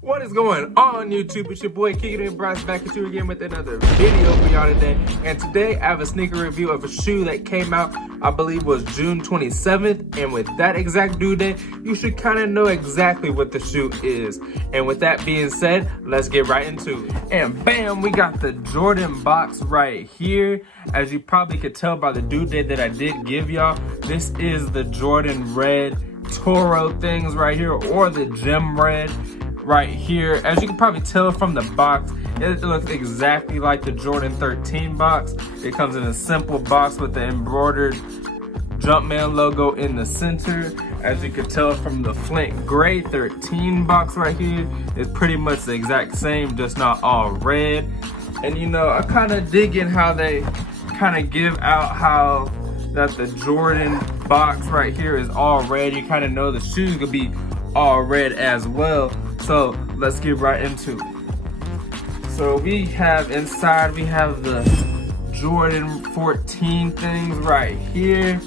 What is going on, YouTube? It's your boy Kicking and Bryce back at you again with another video for y'all today. And today I have a sneaker review of a shoe that came out, I believe was June 27th. And with that exact due date, you should kind of know exactly what the shoe is. And with that being said, let's get right into it. And bam, we got the Jordan box right here. As you probably could tell by the due date that I did give y'all, this is the Jordan red Toro things right here, or the gem red right here. As you can probably tell from the box, it looks exactly like the Jordan 13 box. It comes in a simple box with the embroidered Jumpman logo in the center. As you can tell from the Flint Gray 13 box right here, it's pretty much the exact same, just not all red. And you know, I kind of dig in how they kind of give out how that the Jordan box right here is all red. You kind of know the shoes could be all red as well. So let's get right into it. So we have inside, we have the Jordan 14 things right here.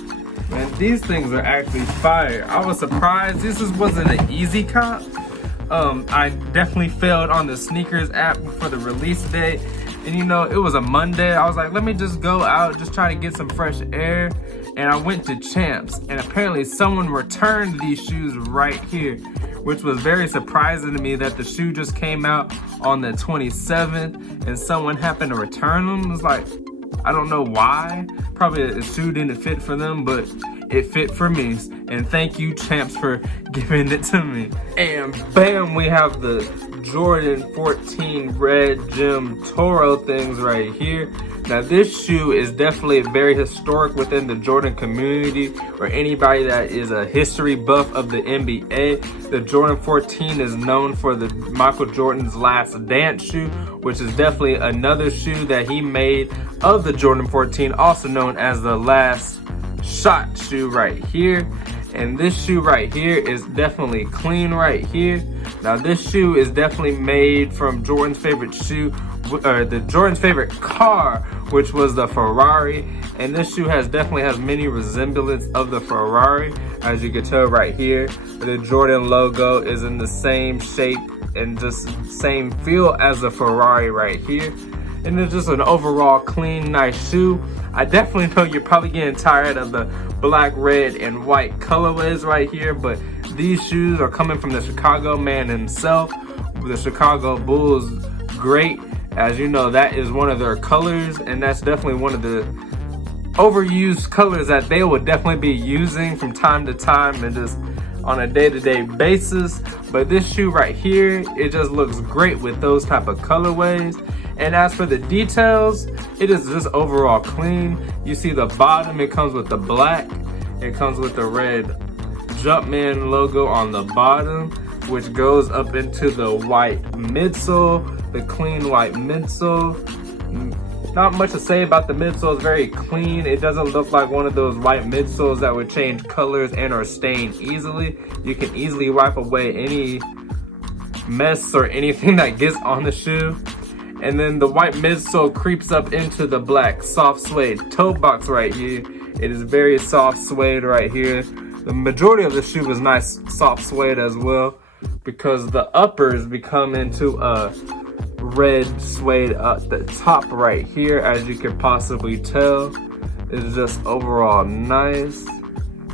And these things are actually fire. I was surprised this wasn't an easy cop. I definitely failed on the sneakers app for the release date. And you know, it was a Monday. I was like, let me just go out, just try to get some fresh air. And I went to Champs, and apparently someone returned these shoes right here, which was very surprising to me that the shoe just came out on the 27th and someone happened to return them. It was like, I don't know why. Probably the shoe didn't fit for them, but it fit for me. And thank you, Champs, for giving it to me. And bam, we have the Jordan 14 red gem Toro things right here. Now this shoe is definitely very historic within the Jordan community, or anybody that is a history buff of the NBA. The Jordan 14 is known for the Michael Jordan's last dance shoe, which is definitely another shoe that he made of the Jordan 14, also known as the last shot shoe right here. And this shoe right here is definitely clean right here. Now this shoe is definitely made from Jordan's favorite shoe, or the Jordan's favorite car, which was the Ferrari. And this shoe definitely has many resemblance of the Ferrari. As you can tell right here, the Jordan logo is in the same shape and just same feel as the Ferrari right here. And it's just an overall clean, nice shoe. I definitely know you're probably getting tired of the black, red, and white colorways right here, but these shoes are coming from the Chicago man himself. The Chicago Bulls, great. As you know, that is one of their colors, and that's definitely one of the overused colors that they would definitely be using from time to time and just on a day-to-day basis. But this shoe right here, it just looks great with those type of colorways. And as for the details, it is just overall clean. You see the bottom, it comes with the black. It comes with the red Jumpman logo on the bottom, which goes up into the white midsole, the clean white midsole. Not much to say about the midsole, it's very clean. It doesn't look like one of those white midsoles that would change colors and or stain easily. You can easily wipe away any mess or anything that gets on the shoe. And then the white midsole creeps up into the black soft suede toe box right here. It is very soft suede right here. The majority of the shoe is nice soft suede as well, because the uppers become into a red suede at the top right here, as you can possibly tell. It's just overall nice.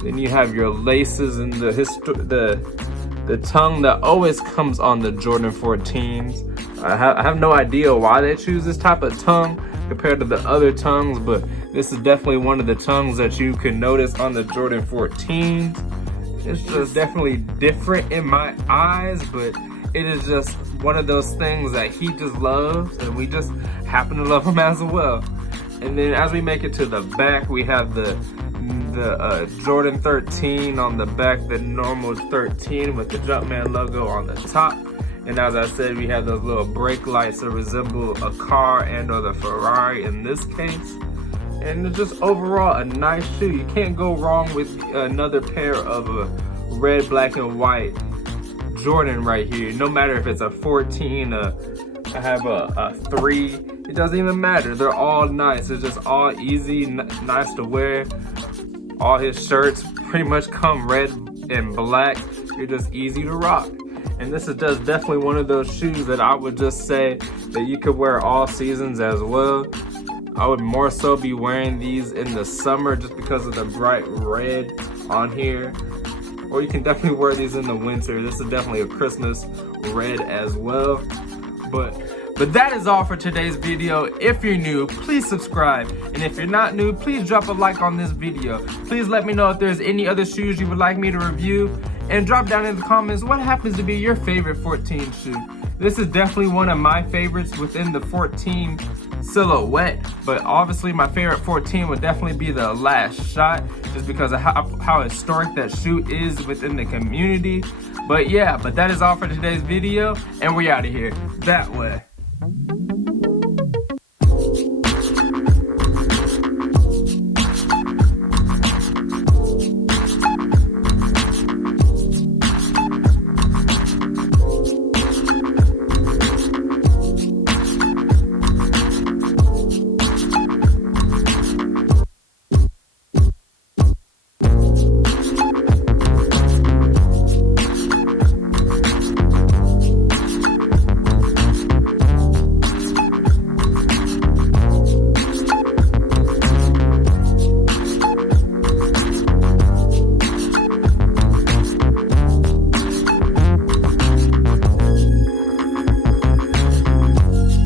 Then you have your laces and the tongue that always comes on the Jordan 14s. I have no idea why they choose this type of tongue compared to the other tongues, but this is definitely one of the tongues that you can notice on the Jordan 14s. It's just definitely different in my eyes, but it is just one of those things that he just loves, and we just happen to love him as well. And then as we make it to the back, we have the Jordan 13 on the back, the normal 13 with the Jumpman logo on the top. And as I said, we have those little brake lights that resemble a car and or the Ferrari in this case. And it's just overall a nice shoe. You can't go wrong with another pair of a red, black, and white Jordan right here. No matter if it's a 14, I have a 3. It doesn't even matter. They're all nice. It's just all easy, nice to wear. All his shirts pretty much come red and black. They're just easy to rock. And this is just definitely one of those shoes that I would just say that you could wear all seasons as well. I would more so be wearing these in the summer just because of the bright red on here. Or you can definitely wear these in the winter. This is definitely a Christmas red as well. But that is all for today's video. If you're new, please subscribe. And if you're not new, please drop a like on this video. Please let me know if there's any other shoes you would like me to review. And drop down in the comments what happens to be your favorite 14 shoe. This is definitely one of my favorites within the 14 silhouette. But obviously my favorite 14 would definitely be the Last Shot, just because of how historic that shoe is within the community. But yeah, that is all for today's video, and we're out of here. That way.